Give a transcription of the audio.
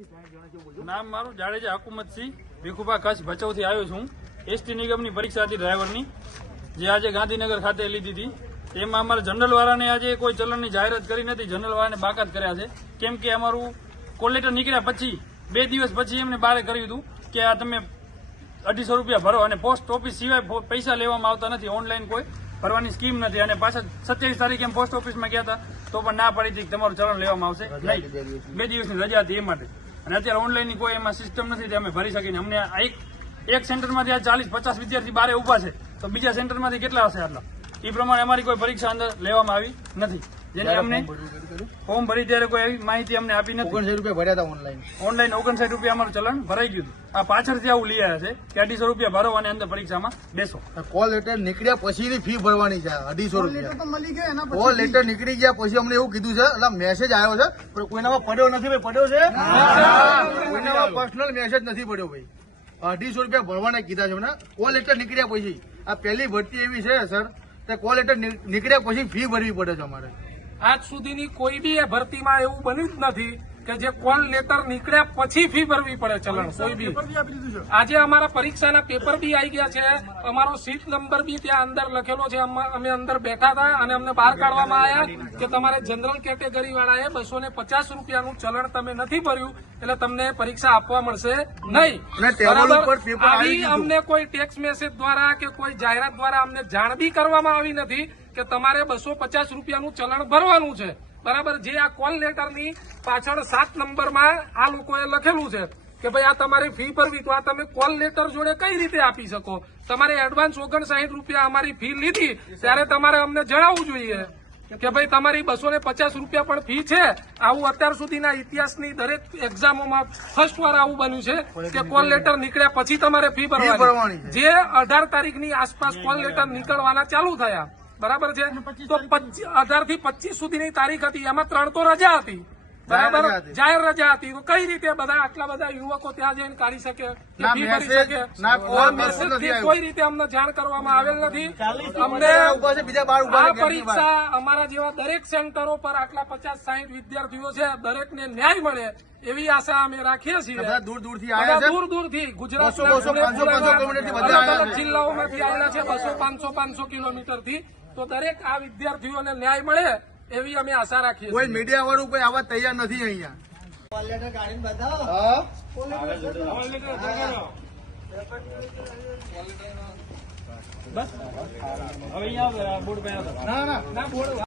નામ મારું જાડેજા હકુમતસિંહ ભીખુભા કચ્છ ભચાઉ થી આવ્યો છું। એસટી નિગમની પરીક્ષા હતી ડ્રાઈવરની, જે આજે ગાંધીનગર ખાતે લીધી હતી। તેમાં અમારા જનરલ વાળાને આજે કોઈ ચલણની જાહેરાત કરી નથી, જનરલ વાળાને બાકાત કર્યા છે। કેમ કે અમારું કોલ લેટર નીકળ્યા પછી 2 દિવસ પછી એમને બારે કર્યું હતું કે આ તમે 250 રૂપિયા ભરો અને પોસ્ટ ઓફિસ સિવાય પૈસા લેવામાં આવતા નથી, ઓનલાઈન કોઈ ભરવાની સ્કીમ નથી। અને પાછા 27 તારીખે એમ પોસ્ટ ઓફિસમાં ગયા હતા તો પણ ના પાડી હતી કે તમારું ચલણ લેવામાં આવશે નહીં, 2 દિવસની રજા હતી એ માટે। અને અત્યારે ઓનલાઈનની કોઈ એમાં સિસ્ટમ નથી, અમે ભરી શકીને અમને એક સેન્ટરમાંથી આ 40-50 વિદ્યાર્થી બારે ઉભા છે, તો બીજા સેન્ટરમાંથી કેટલા હશે આટલા? એ પ્રમાણે અમારી કોઈ પરીક્ષા અંદર લેવામાં આવી નથી, જેને અમને ફોર્મ ભરી ત્યારે કોઈ એવી માહિતી અમને આપી નથી। 59 રૂપિયા ભર્યા હતા ઓનલાઈન 59 રૂપિયા અમારું ચલણ ભરાઈ ગયું હતું। આ પાછળથી આવું લઈ આવ્યા છે કે 250 રૂપિયા ભરો અને અંદર પરીક્ષામાં બેસો। કોલ લેટર નીકળ્યા પછીની ફી ભરવાની છે 250 રૂપિયા। કોલ લેટર નીકળી ગયા પછી અમને એવું કીધું છે, એટલે મેસેજ આવ્યો છે પણ કોઈનામાં પડ્યો નથી ભાઈ, પડ્યો છે કોઈનામાં પર્સનલ મેસેજ નથી પડ્યો ભાઈ। 250 રૂપિયા ભરવાના કીધા છે મને કોલ લેટર નીકળ્યા પછી। આ પહેલી ભરતી એવી છે સર, કોલ લેટર નીકળ્યા પછી ફી ભરવી પડે છે અમારે। આજ સુધીની કોઈ બી ભરતીમાં એવું બન્યું જ નથી કે જે કોલ લેટર નીકળ્યા પછી ફી ભરવી પડે ચલણ કોઈ બી। આજે અમારા પરીક્ષાના પેપર બી આવી ગયા છે, અમારો સીટ નંબર બી ત્યાં અંદર લખેલો છે। અમે અંદર બેઠા હતા અને અમને બહાર કાઢવામાં આવ્યા કે તમારે જનરલ કેટેગરી વાળાએ 250 રૂપિયાનું ચલણ તમે નથી ભર્યું એટલે તમને પરીક્ષા આપવા મળશે નહીં। આવી અમને કોઈ ટેક્સ મેસેજ દ્વારા કે કોઈ જાહેરાત દ્વારા અમને જાણ બી કરવામાં આવી નથી કે તમારે 250 રૂપિયાનું ચલણ ભરવાનું છે, બરાબર। જે આ કોલ લેટરની પાછળ 7 નંબરમાં આ લોકોએ લખેલું છે કે ભાઈ આ તમારી ફી ભરવી, તો આ તમે કોલ લેટર જોડે કઈ રીતે આપી શકો? તમારે એડવાન્સ 59 રૂપિયા અમારી ફી લીધી ત્યારે તમારે અમને જણાવવું જોઈએ કે ભાઈ તમારી 250 રૂપિયા પણ ફી છે। આવું અત્યાર સુધીના ઇતિહાસની દરેક એક્ઝામોમાં ફર્સ્ટ વાર આવું બન્યું છે કે કોલ લેટર નીકળ્યા પછી તમારે ફી ભરવાની, જે 18 તારીખની આસપાસ કોલ લેટર નીકળવાના ચાલુ થયા, બરાબર છે। તો 18 થી 25 સુધીની તારીખ હતી, એમાં 3 તો રજા હતી, બરાબર, જાહેર રજા હતી। તો કઈ રીતે બધા આટલા બધા યુવકો ત્યાં જઈને કાઢી શકે, કોઈ રીતે અમને જાણ કરવામાં આવેલ નથી। અમને આ પરીક્ષા અમારા જેવા દરેક સેન્ટરો પર આટલા 50-60 વિદ્યાર્થીઓ છે, દરેકને ન્યાય મળે એવી આશા અમે રાખીએ છીએ। દૂર દૂરથી ગુજરાતના જિલ્લાઓમાંથી આવેલા છે, 200-500 કિલોમીટરથી। તો દરેક આ વિદ્યાર્થીઓને ન્યાય મળે એવી અમે આશા રાખીએ। કોઈ મીડિયા વાળું કોઈ આવવા તૈયાર નથી અહીંયા। બસ હવે અહીંયા બોર્ડ પર